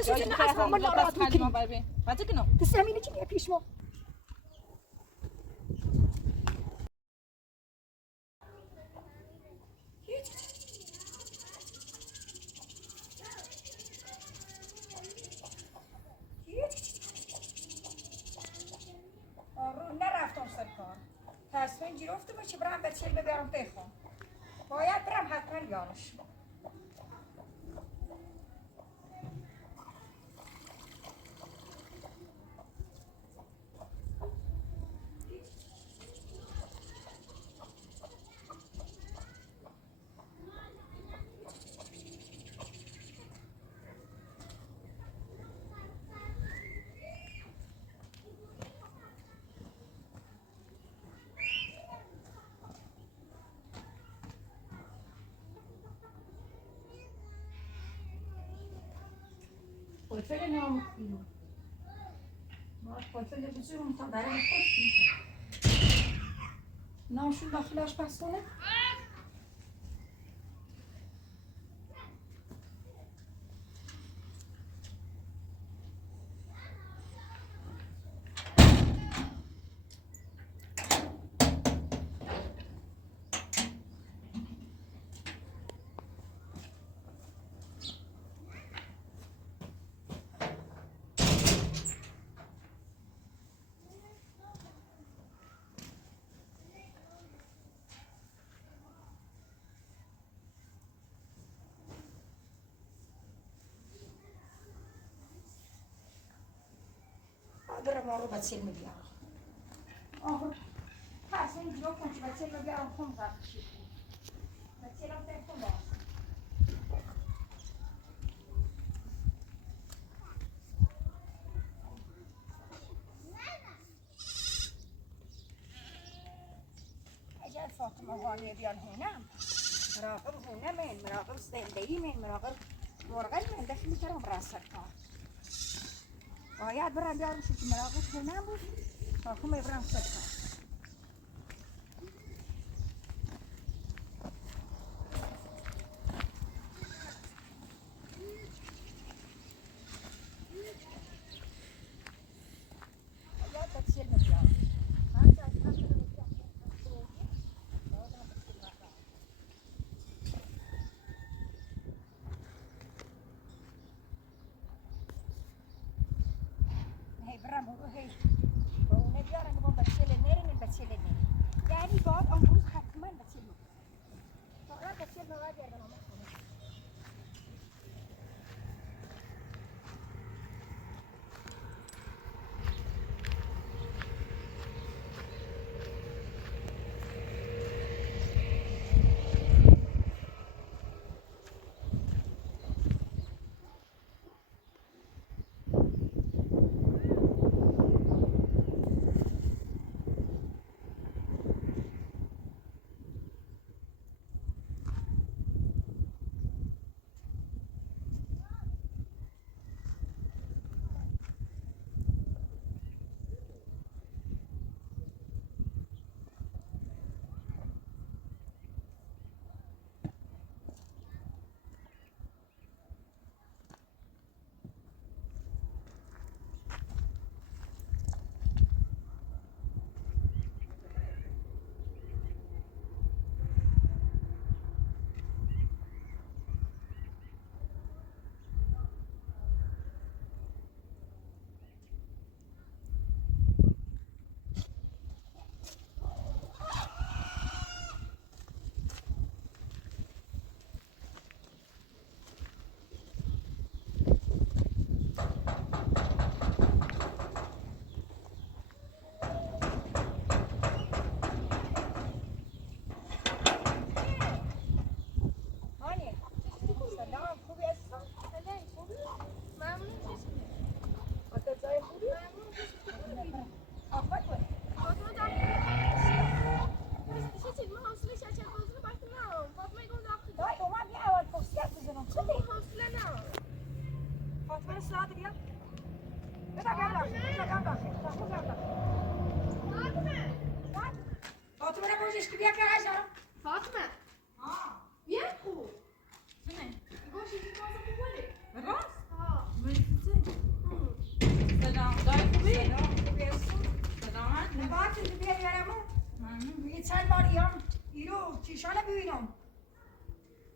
تسوي لنا عصا من رات وكريم فاتكنو تسلمي لي يا بيشمو نرفتم سرکار تصمیم گرفتم که برم به چیل ببرم بخوام باید برم حتما یارش فلفل نام فيه ما فلفل بزورهم طبعا انا نام شو داخلاش بحصونه برم رو به چیل بیارم آخر تصمیم گرفتم که به چیل بیارم خون زرد شید به چیلم تکون باز اگر فاطمه هانیه بیان هونم مراقب هونه من مراقب زندگی من مراقب مرغی من دفت میکرم رسد کار باید برم بیارم که مراقب هونه بود تا همه برم سد کار برم برو هی با اونه بیارم که با بچه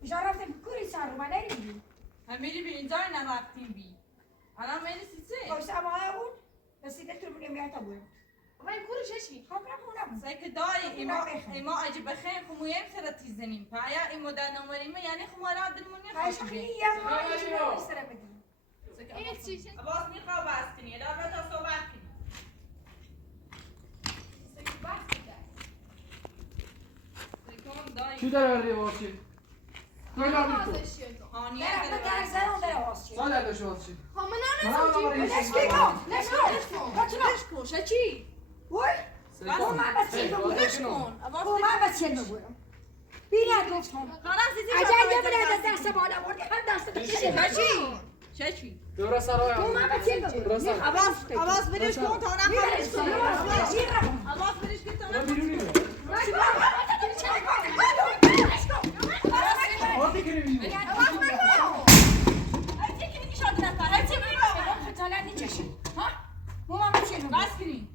کجا رفتیم کوری سر رو نمیدیم همیری به اینجا نرفتیم بی الان میری سیسی باشه اما بود رسیده تو رو میاد بود اما این کوری چشی خب نمونم سایک دایی ایما عجب بخیر خمویم سر تیزنیم پایا این مدل نمریم یعنی خمارا دلمونی هاش خوش خیلی بی یا ما سر بدیم این چیشه عباس میخواه بس کنی ادامه تا صحبت کنی چی داره بردی باشی؟ کوی داری تو؟ هانیه برم به در زن داره واسه سال داشت باشی خب من Let's go! Let's go! نش کن شچی وای با من بچه نش بگویم کن با من بچه بگویم بینید گفتم اگر یه بلد دست بالا بردی هم دست بچه چی دورا سرای با من بچه بگویم عباس بریش کن تا میبرش نخواهد کن عباس بریش کن تا برو بیرون میره آتی کنی بیرون بس کنی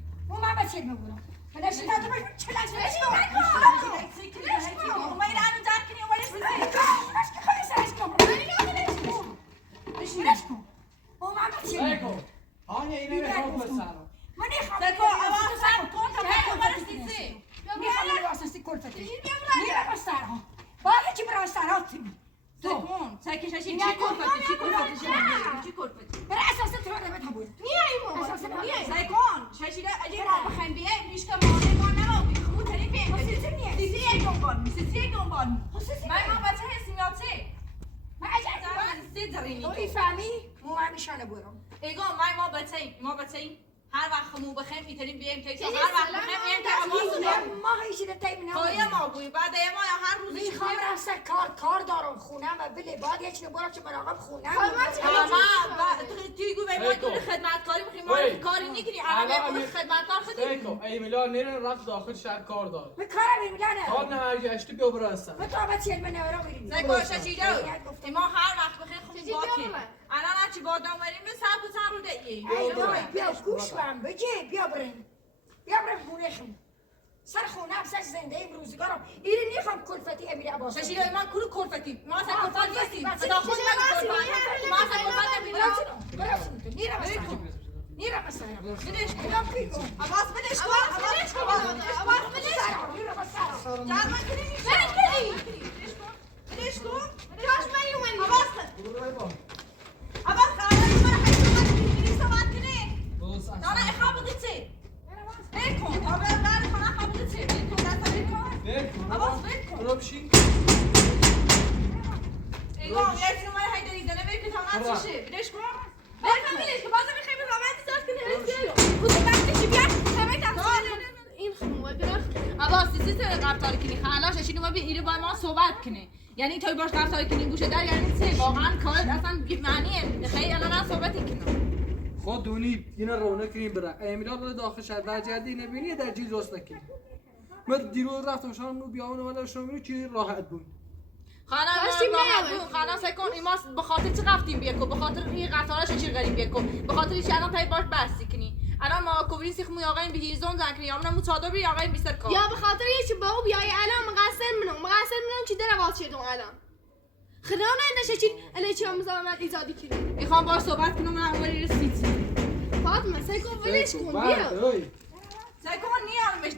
سایکو آنیا اینه میخوام بسرم سکو عباس سر کن تا برش سیسی سکون سکش هشی چی کرفتی چی کرفتی برای اساس تو رو بود سکون ششی را اجی ما بخیم بیایم پیش که مانه ما نمو بخمون ترین بیایم سیسی یک دنبال سیسی یک دنبال من ما بچه هستیم یا چه سی زرینی ایگو ما بچه هر وقت خمو بخیم ایترین بیایم که هر وقت بخیم این که عباس خواهی ما بوی بعد ما یا هر روزی چی میخوام رفتن کار دارم خونم و بله باید یک نبارم که مراقب خونم توی گو ما دور خدمتکاری میخویم ما کاری نکنی الان ما خدمتکار خودیم سایکو ای میلان نیرن رفت داخل شهر کار دار به کارم میلانه کار نه هر گشتی بیا برو هستم به تو آبت چیل من نورا میریم زکوشا چی دو ما هر وقت بخیر خمو باکی الان هرچی با دامریم به سر و سر رو دهی ای دای بیا گوش من بگی بیا بریم خونه خون سر خونم سر زنده ایم روزگارم اینی نیخوام کلفتی امیری عباس ششی دو ما کلو کلفتی ما سر کلفت نیستیم خدا خود ما سر کلفت نمیرم نیرم اصلا بدش کن بدم پیکن عباس بدش کن عباس بدش کن نیرم اصلا جرمان کنی بدش کن عباس خواهی من حیث اومد کنی صحبت کنی دانا اخواب بگید چه بکن تا بعد خانه خواب بگید چه بکن دستا بکن عباس بکن برو بشین ایگو یکی اومد حیث دریزنه بکن تا نه چشه بدش کن بفهمیدش که بازم میخوایی به زامن دیزاد کنی خودم بکشی بیاد همه این خموه گرفت عباس دیزی تو قرطاری کنی خلاش اشینو ما بی ایرو با ما صحبت کنه یعنی توی باش قرطاری کنی گوشه در یعنی چه واقعا کارت اصلا معنیه خیلی الان صحبتی کنم خود دونی اینا رونق کنیم برا امیلا رو داخل شهر در جدی نبینی در چیز راست نکنی من دیروز رفتم شام رو بیاون ولی شام رو چی راحت بود خلاص کن ایماس به خاطر چی رفتیم بیاکو به خاطر این قطاراش چی غریب بیاکو به خاطر چی الان تای باش بحثی کنی الان ما کوبری سیخ مو آقا این بهیزون زنکنی یا من مصادر بی آقا این بیشتر کار یا به خاطر یه چی باو بیای الان مقصر منم چی در واس شدم الان خدا نه نشه چی انا چی هم زحمت ایجادی کنی میخوام باش صحبت کنم من اولی رسید فاطمه سیکو ولش کن بیا سیکون نیارمش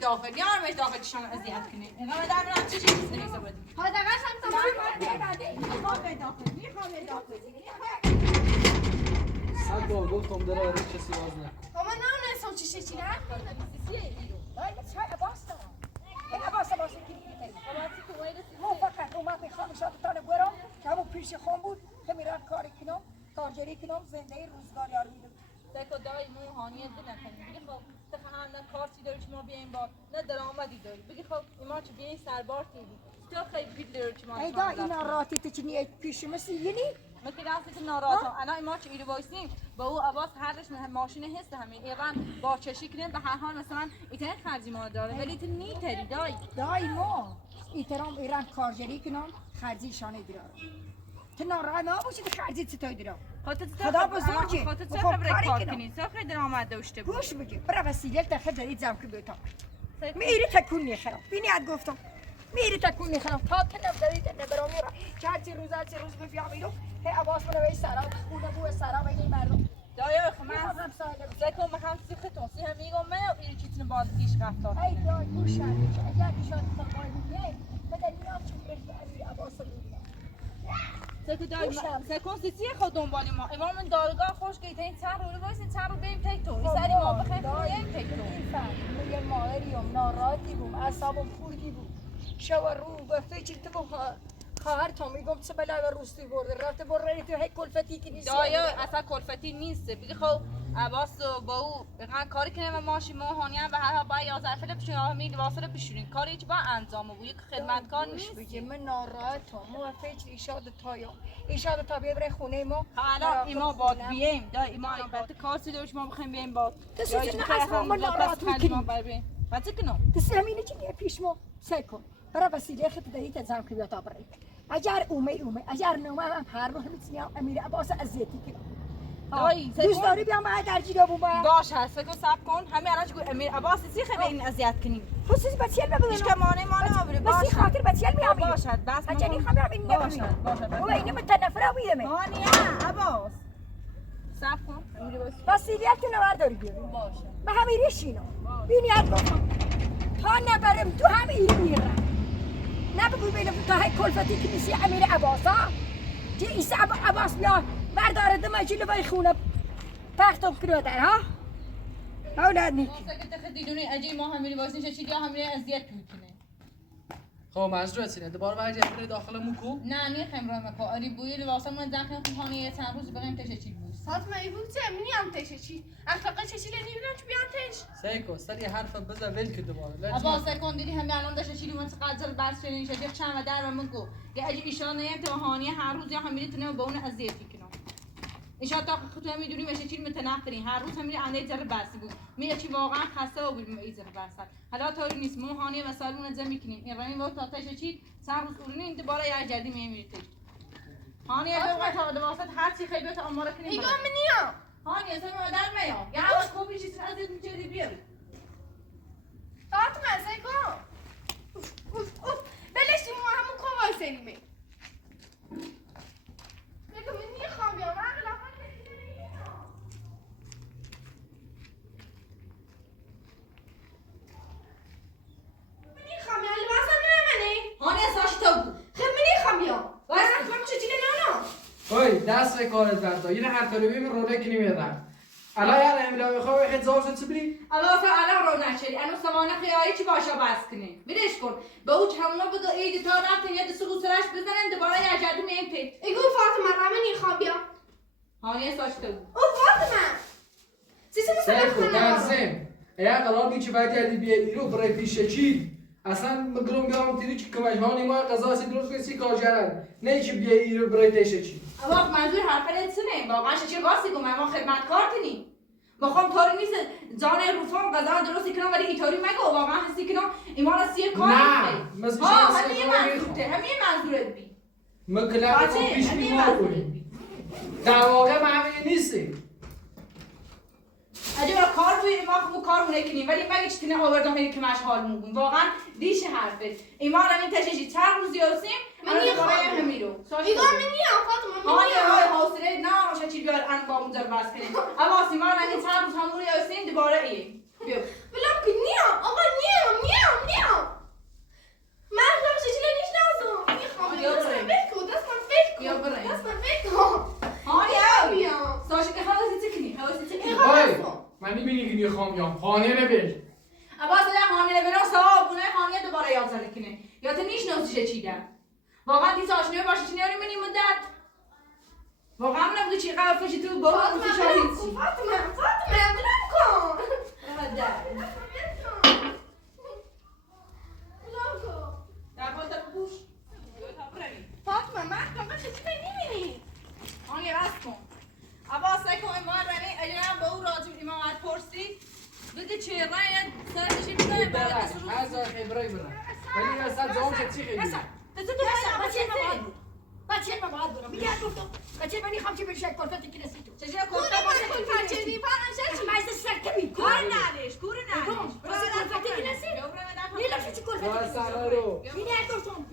داخل چشم اذیت کنی اینا در من چه چیزی نیست بود حداقل هم صد بار گفتم داره برای کسی باز نکن اما نه نسام چی چی نه کارگری کنم زنده روزگار یار میدم سکو دای مو هانیه ده نکنی بگی خب تخم نه کارتی داری که ما بیایم با نه درآمدی داری بگی خب ما چه بیاین سربار تیدی تو خیلی بیل داری که ما ای دا اینا راتی تو چی نیای پیش مسیلی مثل دستی که ناراحتم الان ما چه ایرو وایسیم با او عباس هرش ماشین هست همین ایران با چشی کنیم به هر حال مثلا ایتن خرجی ما داره ولی تو نیتری دای ما ایترام ایران کارگری کنم خرجی شانه دیرم تو ناراحت نباشید خرجی چطور دیرم خدا بزرگه خودت چه خبره کار کنی چه خبره درآمد داشته باش گوش بگی برای وسیله تا خدایی جمع که بیتا میری تکون میخرم بینی اد گفتم میری تکون میخرم تا تنم دارید نبرام میرم چه بعد روز میفهمیدم هی عباس من به سرا خونه بو سرا بین مردم دایا خمس زکو مخم سیختون سی هم میگم من این چیتون باز پیش رفتار ای دای گوشم اگر ایشان تقالیه بدلیل چون امیر عباس رو زکو دای زکو سی خود دنبال ما امام من دارگاه خوش گیت این چند رو واسه چند رو بریم تیتو این سری ما بخیم خونه تیتو این فهم من یه ماهریم ناراحتی بوم اعصابم خوردی بود شو رو گفته چی تو خواهر تو میگم چه بلا و روستی برده رفته برده تو هی کلفتی که نیست دایا اصلا کلفتی نیست بگی خب عباس با او بقیه کاری کنه و ماشی موهانی هم به هر حال باید 11 فیلم پیشون آهمی واسه پیشونین کاری چی با انجامه بود یک خدمتکار نیست بگی من ناراحتم ما فکر ایشاد تایم ایشاد تا بیاد بره خونه ما حالا ایما باد بیایم دا ایما البته کارسی داشت ما بخوایم بیایم باد کسی نه اصلا ما ناراحت میکنیم بچه کنم کسی همینه چی میه پیش ما سعی کن برای وسیله خط دهی تزام که بیاد آبری اگر اومه اگر نومه هم هر رو میتونم امیر عباس اذیتی کنم دوست داری بیام بعد درجی دابو با باش هست فکر صبر کن همین الان چگو امیر عباس سی خیلی این اذیت کنیم خصوصی بچه‌ل ببینم هیچ که مانع آبری بس خاطر بچه‌ل میام باشد بس اجانی خبر ببین باشد و اینه متنفره میدم هانیه عباس صبر کن امیر عباس وسیله تو نوار داری بیاریم باشه به همین ریشینا بینیت بکن تا نبرم تو همین میرم نبگوی بینم تا های کلفتی که میسی امیر عباسا که ایسا عباس بیا برداره دمجیل بای خونه پختم کنو در ها اولاد نیکی سکت خدیدونی اجی ما همین واسه چی دیا همین اذیت میکنه خب مجروح سینه دوباره برگرد بره داخل موکو نه نمیخوایم راه مکو آری بویل واسه من داخل خونه یه چند روز بقیم تشه چی بود فاطمه ای بود چه منی هم تشه چی اخلاق چه چی نمیدونم چه بیان تش سیکو سری حرف بزن ول که دوباره ابا سکون دیدی همین الان داشته چی من قدر بس شدین شده چند و در من گو یه اجی ایشان نه تو هانی هر روز یا همین تونه با اون اذیتی کنه ایشان تا خودت میدونی میشه چی متنفرین هر روز همین انده جر بس بود میگه چی واقعا خسته و بیرون ایزر بس حالا طوری نیست مو هانی و سالون زمین میکنیم این رنگ وقت تاش چی چند روز اورنی این دوباره یا جدی میمیرید هانی اگه تا واسط هر چی خیلی تو اماره کنیم ایگو منیا هانی اصلا مادر میام یا اول خوبی چیز ازت میچری بیاری فاطمه سیکو بلش مو همون کوای سلیمه بگو منی خوام بیام عقلا اوی دست به کارت بردا یه هر کاری ببین رونق نمیاد الان یار املا میخوام خیلی زار شد چبلی الان رو نشری انا سوانه خیاری چی باشه بس کنی بیرش کن به او چمنا بگو ایدی تا رفتن یه دست سرش بزنن دوباره یه جدی میام پیت ایگو فاطمه رامنی خوام بیام هانی ساچته بود او فاطمه سیکو درزم ایا قرار بی چه باید یادی بیای ایرو برای پیش چی اصلا مگرم بیام تیری چی کمش هانی ما قضا سی درست کنی سی کارجرن نه چی بیای ایرو برای تیش چی اما منظور حرفت چنه واقعا چه واسه گم ما خدمتکار کنی بخوام طوری نیست جان روفام غذا درست کنم ولی اینطوری مگو واقعا حسی کنم ایمان سی کار نه مثلا همین منظورت بی مکلاب کو پیش می ما کنی در واقع معنی نیستی اگه کار روی ما کار نکنیم ولی مگه چی کنه آوردم اینی که ماش حال موگون واقعا دیش حرفت ایمان همین تشجی چند روزی هستیم من میخوام همین رو ایگو منی فاطمه هانی های حوصله نه چه چی بیار ان با اون در بس کنیم اما ایمان همین چند روز همون هستیم دوباره ای بیا بلام که نیام آقا نیام من هم چه چیزی نیش نازم میخوام دست من فکر کن هانی بیام ساشی که حواسی تکنی من میبینی که میخوام یا خانه نبر اما اصلا هانی نبرم صاحبونه هانی دوباره یاد زده کنه یا تو نیش نوزیشه چیدم واقعا دیز آشنایی باشه چی نیاری منی مدت واقعا نبودی چی قرار فشی تو با هم موسی شاهید چی فاطمه بلام کن در باز در بوش فاطمه من کنم چه چیزی نمیبینی هانی راست کن اما سعی کن ایمان رمی اجرام با او راجب ایمان پرسی بگه چه رای سرشی بزنه بعد از روز هزار ابرای برم ولی اصلا جام چه چی خیلی بچه ما باید برم میگه گفتم بچه من میخوام چی بشه کلفتی که نسی تو چجوری کنتا باشه پنجری پرنشه من از سرکبی کور نالش واسه کلفتی که نسی نیلا چی کلفتی سارا رو بینی گفتم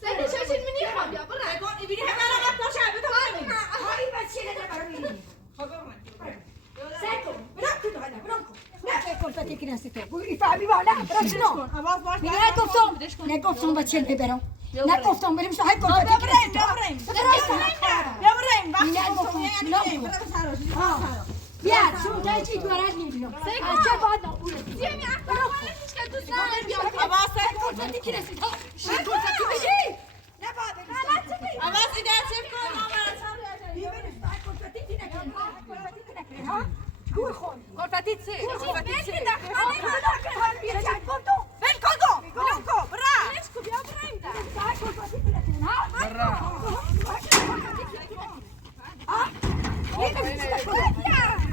سعی چه چیزی منی خوام بیا برو نگاه می‌بینی همه همین بالا برسونم عباس باش نگفتم بچه ببرم نگفتم بریم صاحب بیا کلفتی بریم بیا بریم وقتی نه، گفتم نه، یعنی نه. بریم بریم سراج بیا چون تا چی دارد میبینم چه باید نقوله زیمی اکبر حالش که دوست نداره بیام عباس کلفتی که رسید کلفتی بشی عباس ایده چه کن ما برسم ببینیم صاحب کلفتی تی نکنی کلفتی تی نکنی ها گوی خون کلفتی چه کلفتی چه ول کن برا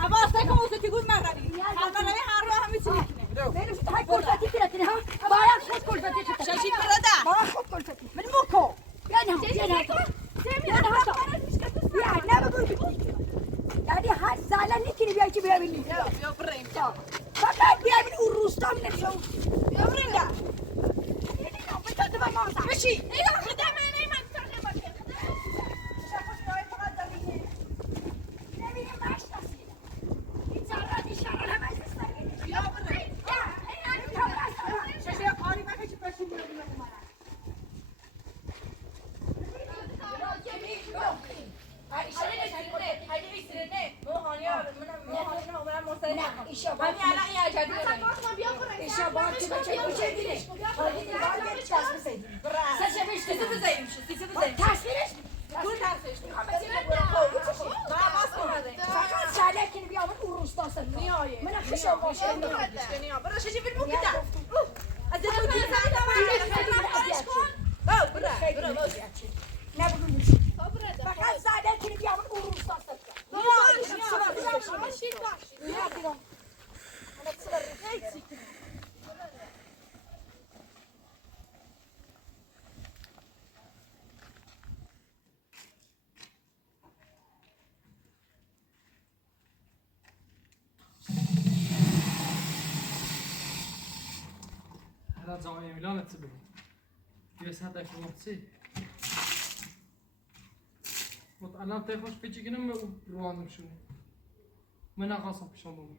عباس نکن موسیقی گوش مغربی مغربی هر رو همه چی شاشید برادر من موکو یعنی هر ساله نیکنی بیایی که بیایی بینی بیا بریم فقط بیایی بینی اون روستا هم نمیشه بیا بریم ده بشی فقط زده که بیامون اون روستا هذا زمان ميلان تسبه بس هذا كلام سي الان تخش پیچی کنم روانم شونه من نخواستم پیشم بمون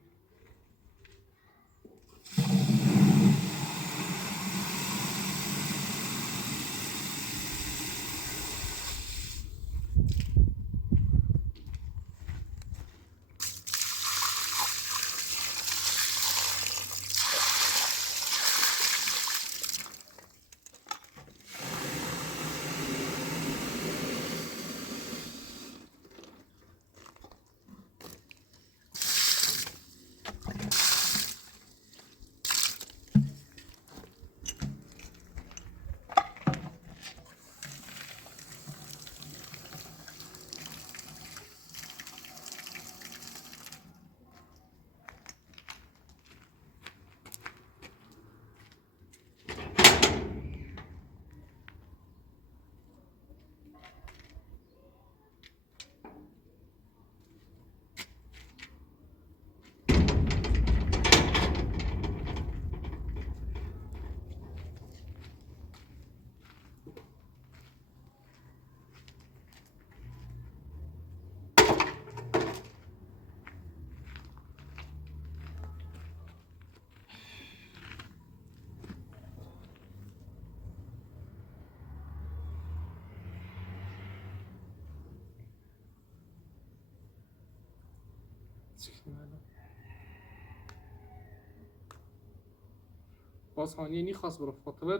باز هانیه نیخواست برو فاطمه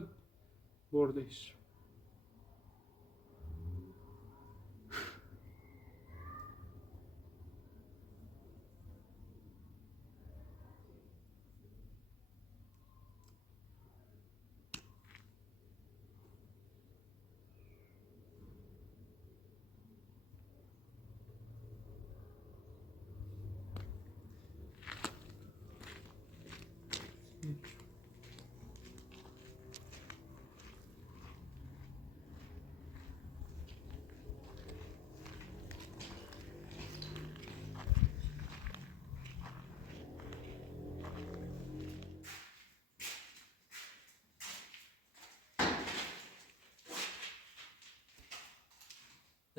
بردش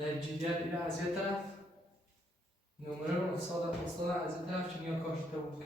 در جدیت این از یه طرف نمره استاد از یه طرف چنیا کاشته بود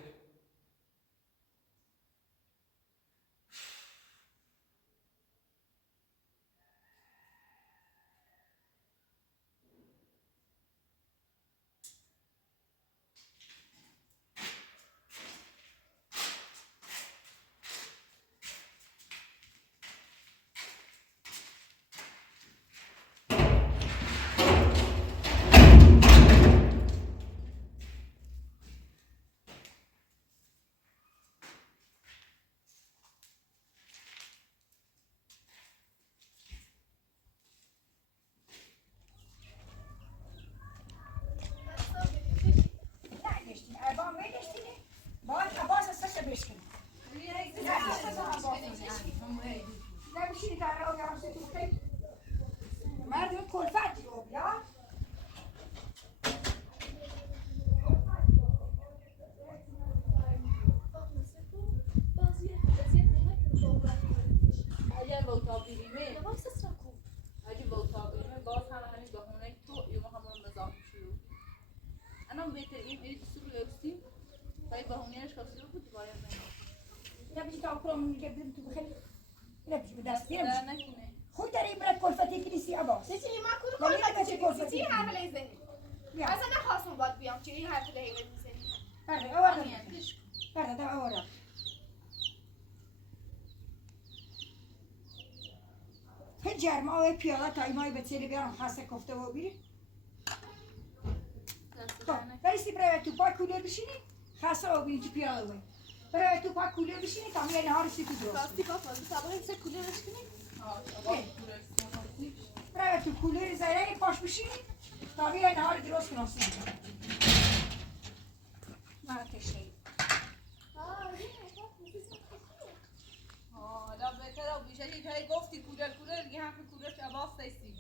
انا بهتر ايه بريد السور يوستي طيب هونيش كسر بود باید نه بیشتر آکرام میگردم تو بخیر نه بیشتر دستی نه نمیشه نکنه خود داری برات کلفتی کلیسی عباس چی ما کدوم ولی کار نمیشه کنیم کلفتی. چی حرف لیزنی بیا اصلا نخواستم باید بیام چی این حرف لیزنی برده آورده میادش برده تا آورده هیچ جرم آوه پیاده تا ایمای به چلی بیارم خسته کفته و بیری خب بایستی برای تو پای کولر بشینی خسته و بیری تو پیاده بایی برای تو پای کولر بشینی تا میای نهار سی تو درست راستی پاس بازی سابقه سه کوله بشکنیم برای تو کولر زیره پاش بشینی تا میای نهار درست کناسی من کشی حالا بهتر او بیشه یه جایی گفتی کولر دیگه هم کولر چه عباس تایستی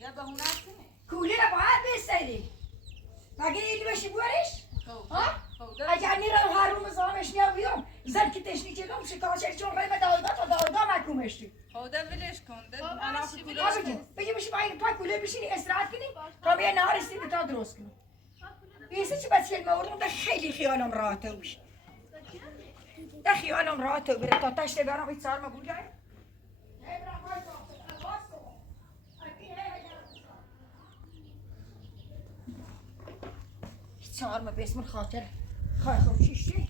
یا به هونه هستنه کولر باید بستیلی مگه ایلی بشی بورش؟ اگر میرم هر روم زامش نیا بیام زن که تشنی چیدم شکاشک چون رای به دایگاه تا دایگاه محکومشتی خوده ولش کن بگی بشی با این پای کولر بشینی استراحت کنی تا بیای نهار استیدی تا درست کنی بیسه چه بس کلمه وردم ده خیلی خیالم راحته بشه ده خیالم راحته بره تا تشت برام ایت سال ما بودای چهار ما بسم خاطر خواهی خوب چیشتی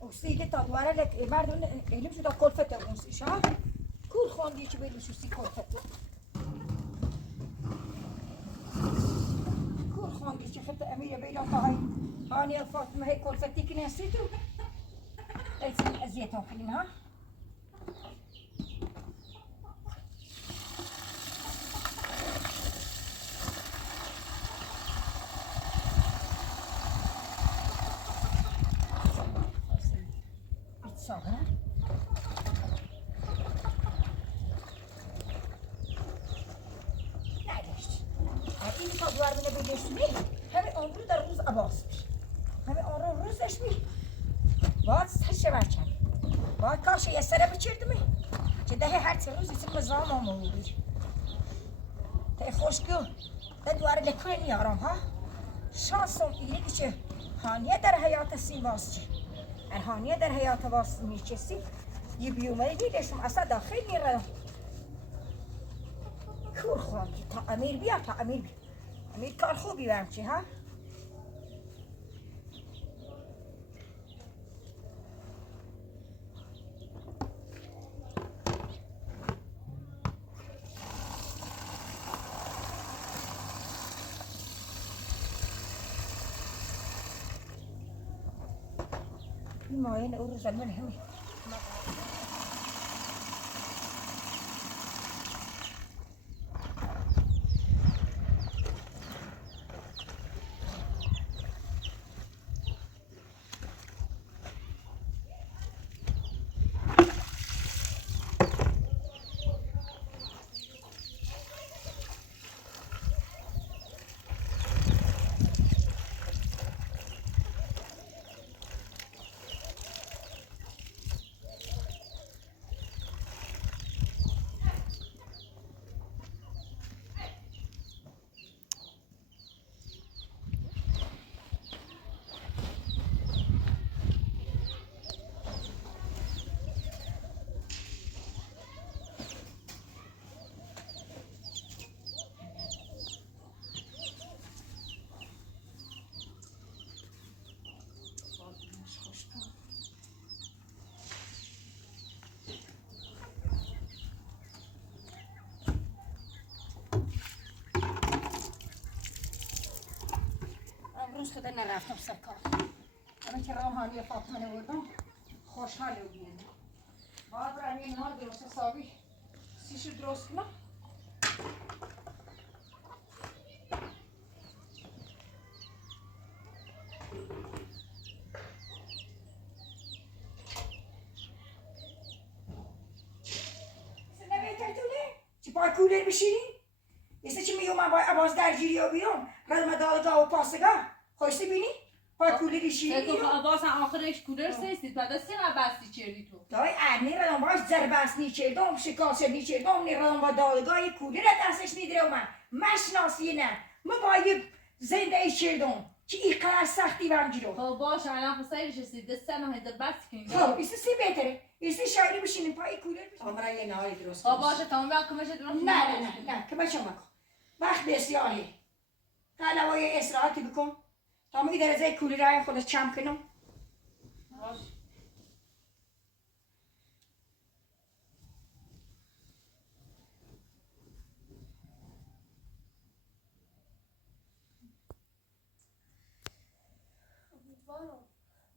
اوستی که تا دواره لک مردون علم شده کلفت اونسی شا کول خوندی چه بیدو شوستی کلفت کول خوندی چه خط امیر بیدا تا های هانی فاطمه های کلفتی که نستی تو ایسی ازیت هم کنیم ها ساغره نداشت این تا دوار منه بگشت می همه آن رو در روز عباس بی همه آن رو روزش بی باید سرشه بچم باید کاش یه سره بچرد می که ده هر چه روز اسم زام هم بی تا خوشگو ده دوار لکنه نیارم ها شانسم اینه که چه هانیه در حیات سیواس چه هانیه در حیات واس میچسی یه بیومری دیدشم اصلا داخل میره کور خواهم که تا امیر بیا تا امیر بیا امیر کار خوبی برم چی ها ما هنا أورو زمان همي امروز خدا نرفتم سر کار اما که رام هانی فاطمه نوردم خوشحال بودیم باید برای این حال درست حسابی سیشو درست کنم چی پای کولر بشینی؟ یسه چی میگم من باید عباس درگیری ها بیام رزم دادگاه و پاسگاه خوشتی بینی؟ پای کولری شیری تو عباس آخرش کولر سیستید بعد از سه بستی چردی تو دای ارنی ردم باش زربست نیچردم شکاسه نیچردم نیردم با دادگاه کولر دستش نیدره من مشناسی نه ما باید زنده ایش چردم که این قدر سختی و همجورو خب باشه الان خسایرش رسید دست نه هزار بس کنیم خب ایسی سی بهتره ایسی شاعری بشینیم پای کولر تامرا یه نهاری درست خب باشه تمام بیا کمش درست نه که بچه مکن وقت بسیاری قلوای استراحتی بکن تا می درزه کولی رای خودش چم کنم باشه امیدوارم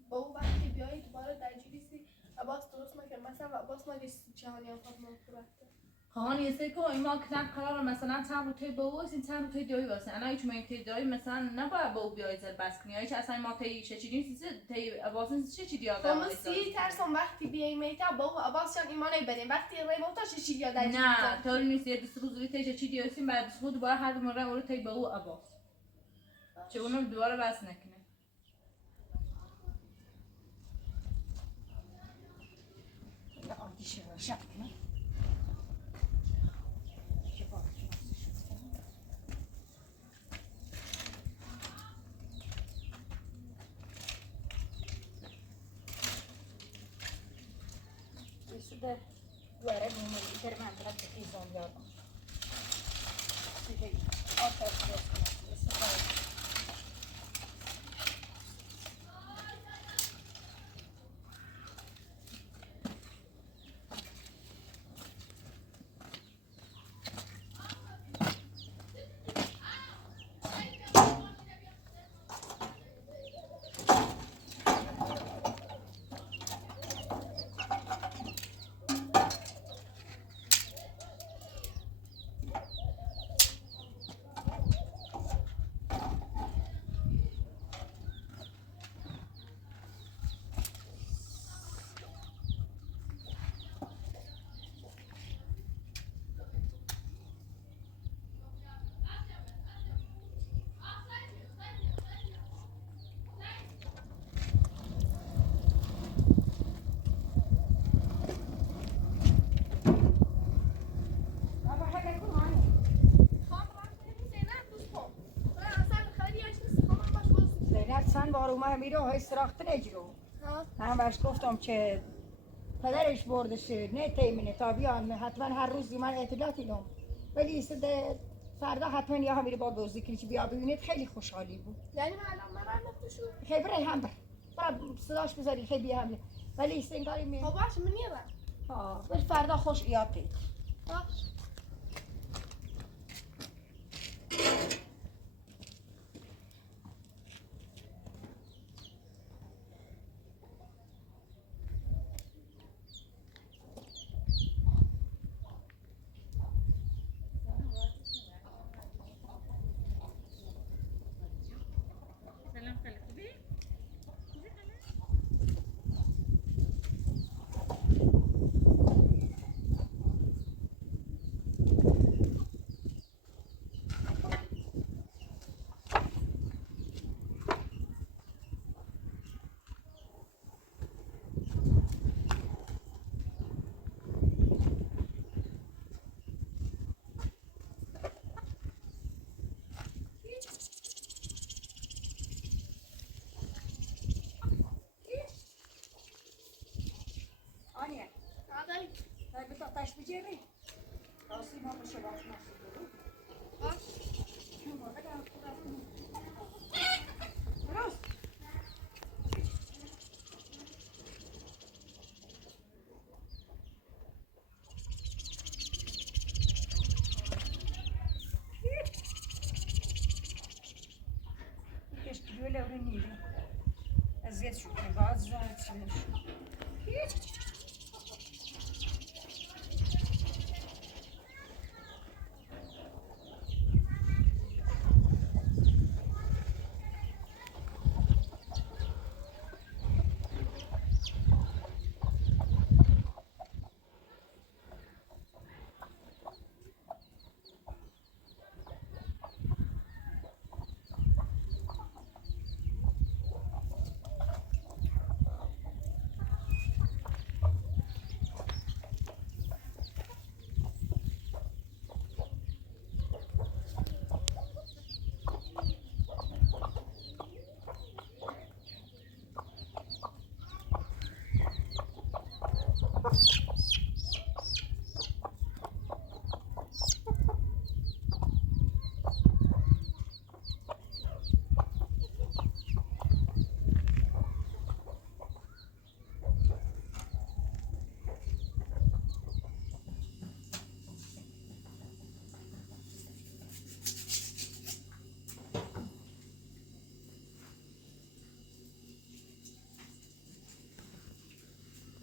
با او وقتی بیایی دوباره در جوریسی عباس درست میکنه مثلا عباس ما دیسی جهانی هم خواهد مرتبطه خواهان یه سری که ایما کتاب قرار مثلا چند رو توی با او این چند رو توی دایی واسه انا هیچ من توی دایی مثلا نباید با او بیای زل بس کنی هیچ اصلا ما توی شچیدیم توی عباسن چه دیاد ما سی ترسم وقتی بیایی میتا با او عباس جان ایمانه بدیم وقتی ریموتا چه چیزی در نه طوری نیست یه دوست روزی توی چه دیاسیم بعد خود دوباره هر مره اون رو توی با او عباس چه اونم دوباره بس نکنه آتیش روشن کنم Isso guarda numeri per mandare a chi sono sì che ho perso questo poi چند بار اومد میره های سراخت نجرو هم برش گفتم که پدرش بردش نه تیمینه تا بیان حتما هر روز من اطلاعاتی دم ولی ایستاده فردا حتما یا میره با بازی کنی که بیا ببینید خیلی خوشحالی بود یعنی من الان مرا نفتشو خیلی هم برای صداش بذاری خیلی هم ولی ایستنگاری می خب باشه من میرم ولی فردا خوش ایاتی باش آنیه آدمی باید بتا تشت بجیبی راستی ما بشه وقت نشد باش راست کشکی لوری نیره ازیت شد که باز زاید شد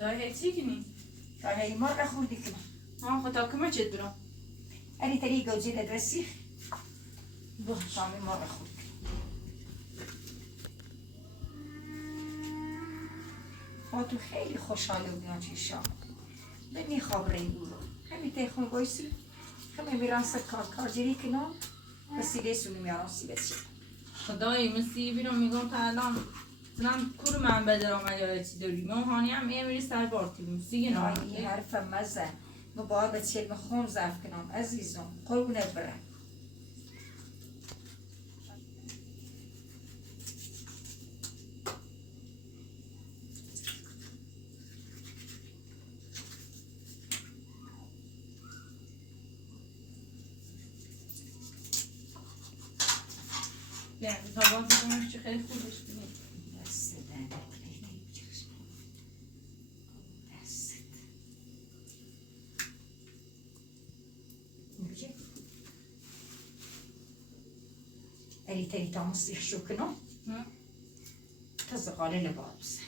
دای چی کنی؟ دای مرغ خوردی کنم خدا کمه چت برم اری تری گوزی لدرسی باش شامی مرغ خورد با تو خیلی خوشحاله بودیم چیشا به میخواب ریگو رو همی تیخون بایسی همی میران سر کارجری کنم وسیله سونی میارم سی بسی خدای من سی بیرم میگم تا الان زنم کور من بدرم یا چی داری من هانی هم میری سر بارتی بیم سیگه نه این حرف مزه ما باید به چلم خون ظرف کنم عزیزم قربونت برم یعنی تا باز میگم چه خیلی خوبش کنی دست دهنت دست میگه اری تری تا مصیح شو کنم تا زغاله لباس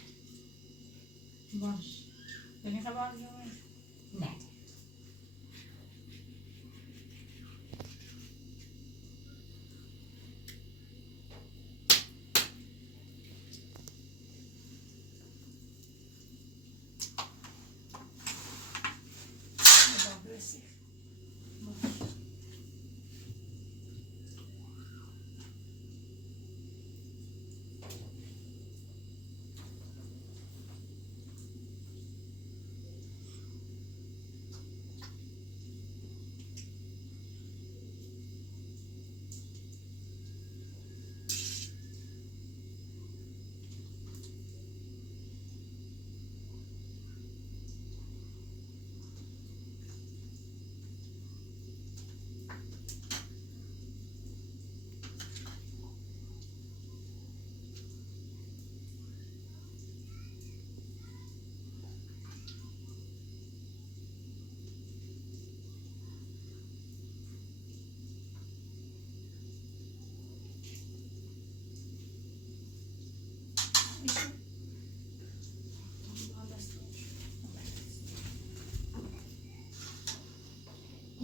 باش یعنی خبر جمعه نه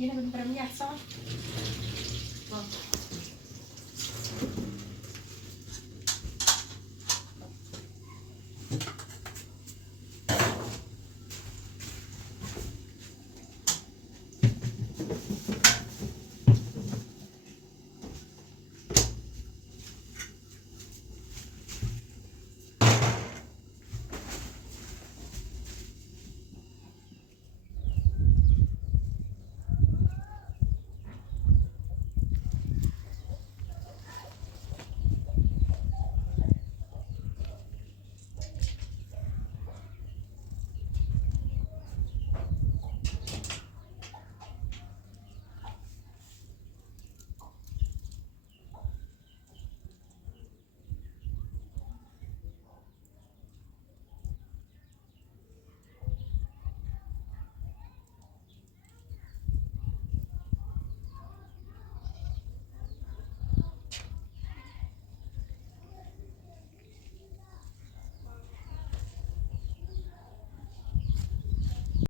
یه نمیدونم برم یه احسان